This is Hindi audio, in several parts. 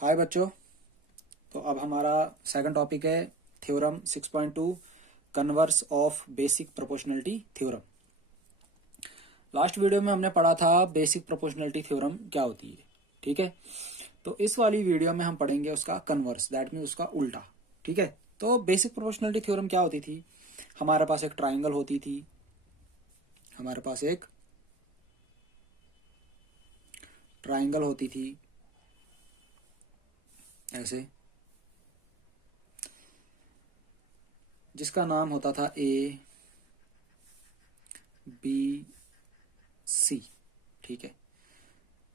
हाय बच्चों। तो अब हमारा सेकंड टॉपिक है theorem 6.2 converse of basic proportionality theorem. Last video में हमने पढ़ा था बेसिक प्रोपोर्शनलिटी थ्योरम क्या होती है। ठीक है, तो इस वाली वीडियो में हम पढ़ेंगे उसका कन्वर्स, दैट मीन उसका उल्टा। ठीक है, तो बेसिक प्रोपोर्शनलिटी थ्योरम क्या होती थी। हमारे पास एक ट्राइंगल होती थी, हमारे पास एक ट्राइंगल होती थी ऐसे, जिसका नाम होता था ए बी सी। ठीक है,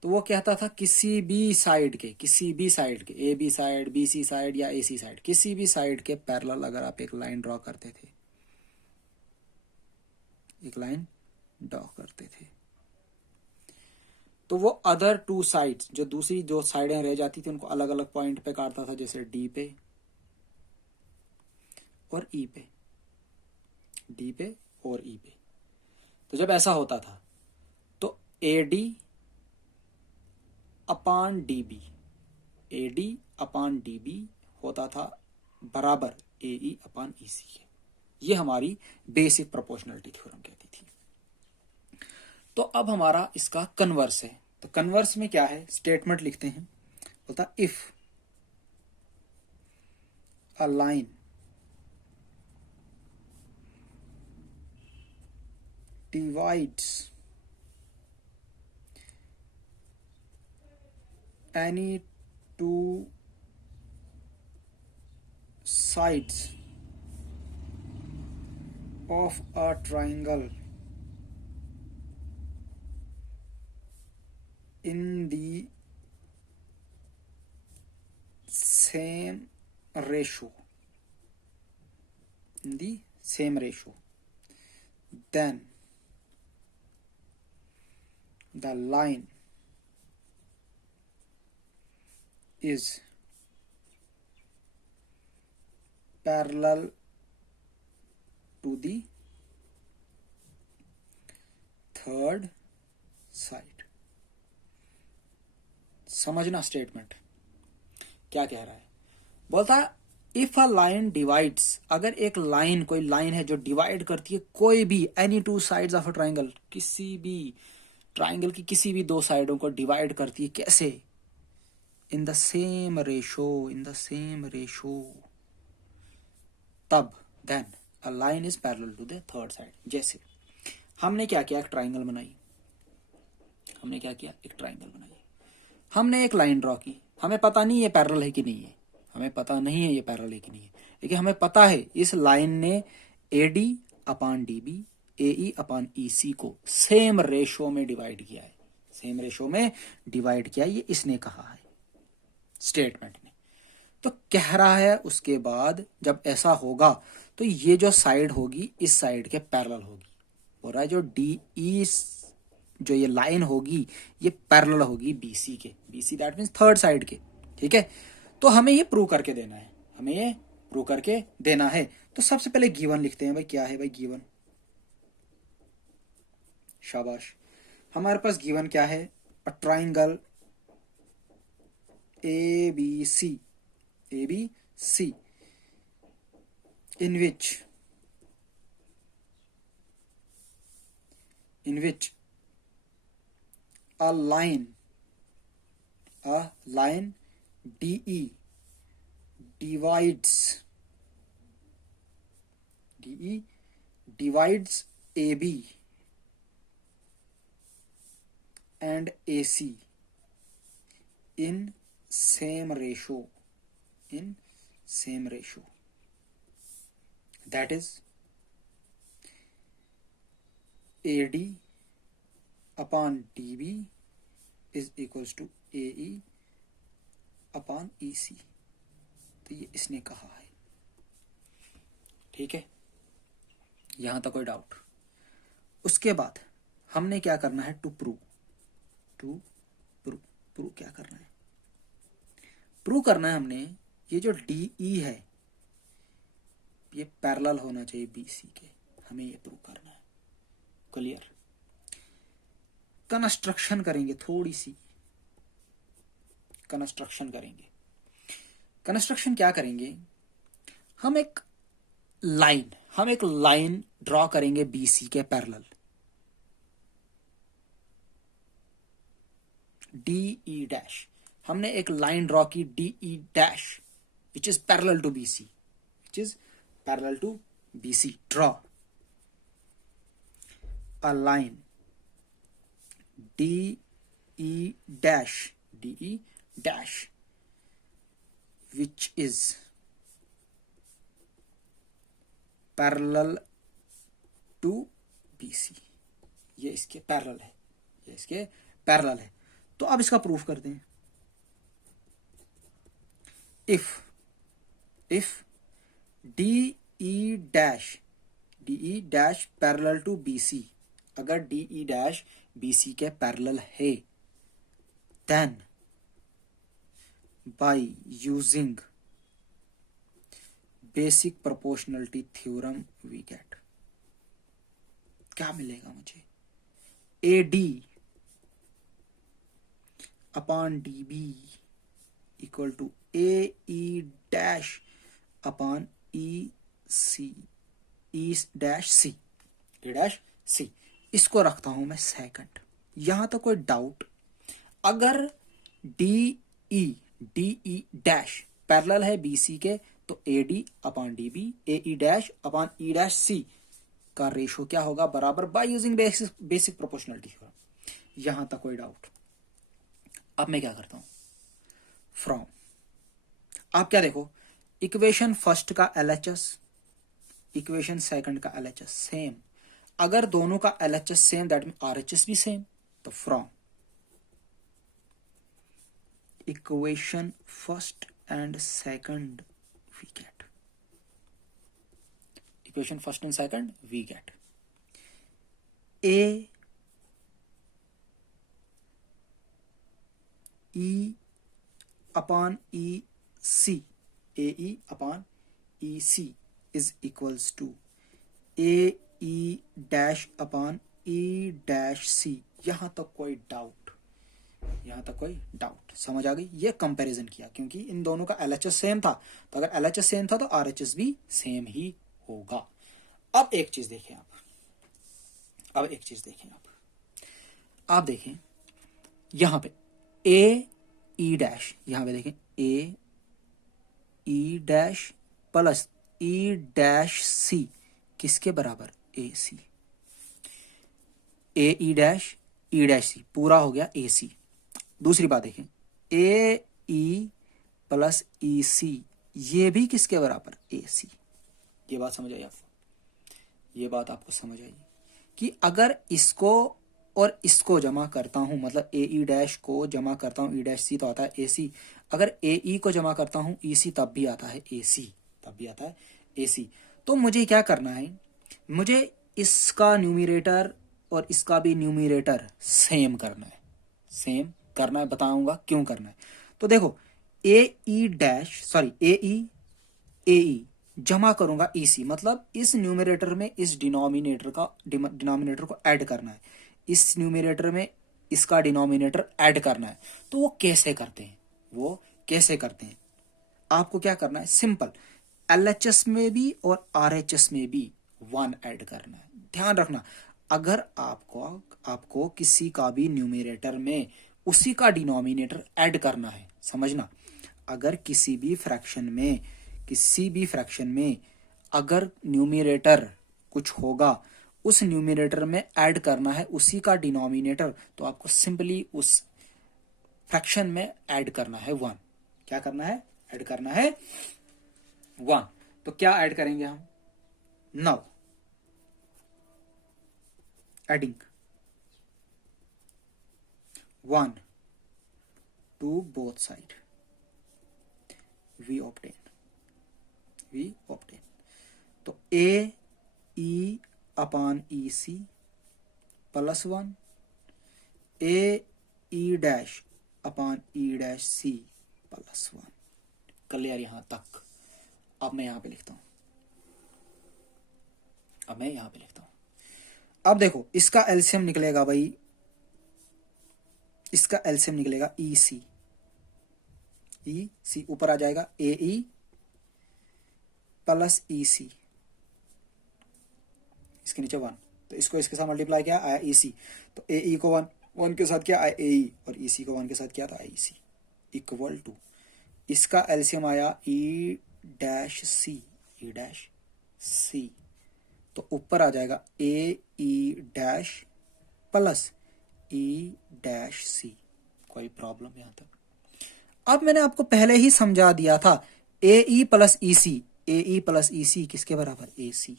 तो वो कहता था किसी भी साइड के A B side, B C side या ए सी साइड, किसी भी साइड के पैरेलल अगर आप एक लाइन ड्रॉ करते थे, तो वो अदर टू साइड्स, जो दूसरी जो साइडें रह जाती थी, उनको अलग अलग पॉइंट पे काटता था, जैसे डी पे और ई पे, डी पे और ई पे। तो जब ऐसा होता था तो A D upon D B, A D upon D B होता था बराबर ए ई अपान ई सी के। ये हमारी बेसिक प्रोपोर्शनलिटी थ्योरम कहती थी। तो अब हमारा इसका कन्वर्स है। तो कन्वर्स में क्या है, स्टेटमेंट लिखते हैं, बोलता if a line divides any two sides of a triangle in the same ratio, then the line is parallel to the third side। समझना स्टेटमेंट क्या कह रहा है। बोलता इफ अ लाइन डिवाइड्स, अगर एक लाइन, कोई लाइन है जो डिवाइड करती है कोई भी any two sides of a triangle, किसी भी ट्राइंगल की किसी भी दो साइडों को डिवाइड करती है, कैसे, इन द सेम रेशो, तब then a line is parallel to the third side. जैसे हमने क्या किया, एक ट्राइंगल बनाई, हमने एक लाइन ड्रॉ की, हमें पता नहीं ये पैरेलल है कि नहीं है, लेकिन हमें पता है इस लाइन ने A D upon D B, A E upon E C को सेम रेशो में डिवाइड किया है, ये इसने कहा है स्टेटमेंट में। तो कह रहा है उसके बाद जब ऐसा होगा तो ये जो साइड होगी इस साइड के पैरेलल होगी। हो रहा है जो डी ई, जो ये लाइन होगी ये पैरेलल होगी बीसी के, BC that means third side के। ठीक है, तो हमें ये प्रूव करके देना है। तो सबसे पहले गिवन लिखते हैं भाई, क्या है भाई गिवन। शाबाश, हमारे पास गिवन क्या है, a triangle A B C in which a line DE divides AB and AC in same ratio, that is AD upon DB is equals to AE upon EC। तो ये इसने कहा है। ठीक है, यहां तक कोई डाउट। उसके बाद हमने क्या करना है, टू प्रूव क्या करना है, प्रूव करना है हमने ये जो DE है ये पैरेलल होना चाहिए BC के, हमें ये प्रूव करना है। क्लियर, कंस्ट्रक्शन करेंगे, थोड़ी सी कंस्ट्रक्शन करेंगे। कंस्ट्रक्शन क्या करेंगे, हम एक लाइन ड्रॉ करेंगे BC के पैरेलल, DE डैश, हमने एक लाइन ड्रॉ की DE dash which is parallel to BC, draw a line DE dash which is parallel to BC, ये इसके पैरेलल है, तो अब इसका प्रूफ करते हैं। If DE dash parallel to BC, अगर DE डैश BC के पैरेलल है, then by using basic proportionality theorem we get, क्या मिलेगा मुझे, AD upon DB equal to AE dash upon EC, E dash C, इसको रखता हूं मैं सेकंड। यहां तक कोई डाउट, अगर DE डैश पैरेलल है BC के, तो AD upon DB, AE dash upon E dash C का रेशो क्या होगा, बराबर by using basic proportionality theorem. यहां तक कोई डाउट। अब मैं क्या करता हूं, फ्रॉम, आप क्या देखो, इक्वेशन फर्स्ट का LHS, इक्वेशन सेकंड का LHS सेम, अगर दोनों का LHS same that mean RHS भी सेम, तो from equation first and second we get, equation first and second we get AE upon EC, AE upon EC is equals to AE dash upon E dash C। यहां तक कोई डाउट समझ आ गई? ये कंपैरिजन किया क्योंकि इन दोनों का LHS सेम था, तो अगर LHS सेम था तो RHS भी सेम ही होगा। अब एक चीज देखें आप देखें यहां पे AE डैश, यहां पे देखें AE dash plus E dash C किसके बराबर, AC, AE dash E dash C पूरा हो गया AC। दूसरी बात देखें AE प्लस EC ये भी किसके बराबर, AC। ये बात समझ आई आपको, ये बात आपको समझ आई कि अगर इसको और इसको जमा करता हूं, मतलब AE डैश को जमा करता हूं E डैश C तो आता है AC, अगर AE को जमा करता हूं EC तब भी आता है AC। तो मुझे क्या करना है, मुझे इसका न्यूमरेटर और इसका भी न्यूमरेटर सेम करना है, बताऊंगा क्यों करना है। तो देखो AE जमा करूंगा EC, मतलब इस न्यूमरेटर में इस डिनोमिनेटर को ऐड करना है, इस न्यूमरेटर में इसका डिनोमिनेटर ऐड करना है। तो वो कैसे करते हैं, आपको क्या करना है, सिंपल, LHS में भी और RHS में भी 1 ऐड करना है। ध्यान रखना, अगर आपको किसी का भी न्यूमरेटर में उसी का डिनोमिनेटर ऐड करना है, समझना, अगर किसी भी फ्रैक्शन में अगर न्यूमरेटर कुछ होगा, उस न्यूमरेटर में ऐड करना है उसी का डिनोमिनेटर, तो आपको सिंपली उस फ्रैक्शन में ऐड करना है 1। क्या करना है, ऐड करना है 1। तो क्या ऐड करेंगे हम, now adding 1 to both side we obtain तो AE upon EC plus 1 AE dash upon E dash C plus 1। Clear यहां तक? अब मैं यहां पे लिखता हूं, अब देखो इसका एलसीएम निकलेगा भाई, इसका एलसीएम निकलेगा EC, ई सी ऊपर आ जाएगा ए ई प्लस ई सी, इसके नीचे 1, तो इसको इसके साथ मल्टीप्लाई किया आया ई सी, तो ए ई को 1 के साथ किया आया ए ई, और ई सी को 1 के साथ किया तो आया ई सी, इक्वल टू इसका एलसीएम आया ई डैश सी, ई डैश सी, तो ऊपर आ जाएगा A E dash plus E dash C. कोई प्रॉब्लम यहां तक? अब मैंने आपको पहले ही समझा दिया था, ए E plus E C, A E plus E C किसके बराबर? A C.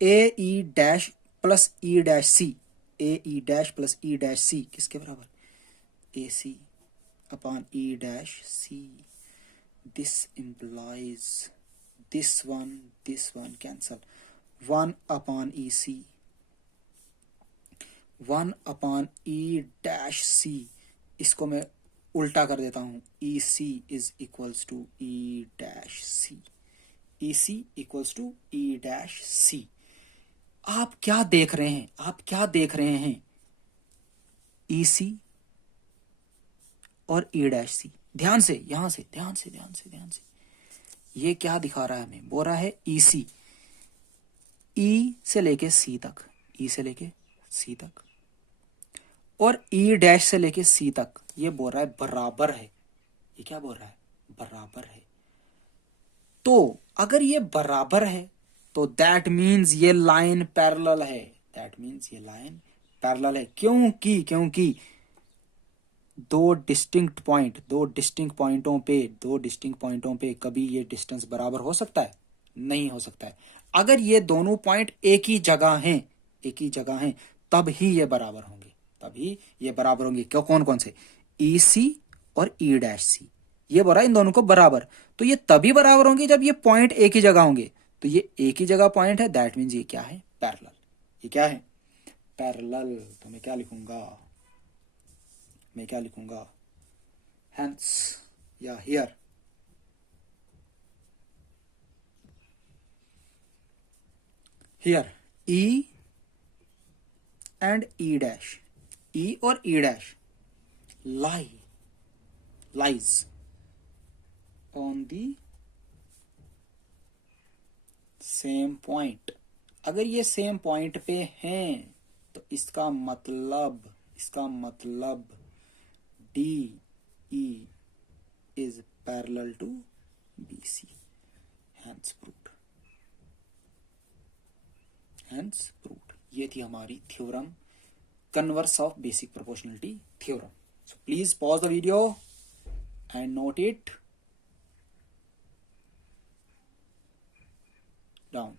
A E dash plus E dash C, A E dash plus E dash C किसके बराबर? A C upon E dash C. This implies this one cancel, 1 upon EC, 1 upon E dash C, इसको मैं उल्टा कर देता हूं, EC is equals to E dash C, EC equals to E dash C। आप क्या देख रहे हैं? आप क्या देख रहे हैं? EC और E डैश सी, ध्यान से, यहां से, ध्यान से, ध्यान से, ध्यान से, ये क्या दिखा रहा है हमें? बोल रहा है ई सी, ई से लेके सी तक, ई से लेके सी तक, और ई डैश से लेके सी तक, ये बोल रहा है बराबर है। ये क्या बोल रहा है? बराबर है। तो अगर ये बराबर है तो दैट मीन्स ये लाइन पैरेलल है, दैट मीन्स ये लाइन पैरेलल है। क्योंकि दो डिस्टिंक्ट पॉइंटों पे कभी ये डिस्टेंस बराबर हो सकता है? नहीं हो सकता है। अगर ये दोनों पॉइंट एक ही जगह हैं तब ही ये बराबर होंगे। क्यों? कौन से? ई सी और ई डैश सी, ये बोला इन दोनों को बराबर, तो ये तभी बराबर होंगे जब ये पॉइंट एक ही जगह होंगे। तो ये एक ही जगह पॉइंट है, दैट मीन्स ये क्या है? पैरेलल। ये क्या है? पैरेलल। तो मैं क्या लिखूंगा? Hence या here, E and E dash, E और E dash lies on the same point। अगर ये सेम पॉइंट पे हैं तो इसका मतलब DE is parallel to BC, hence proved। ये थी हमारी theorem, converse of basic proportionality theorem. So please pause the video and note it down.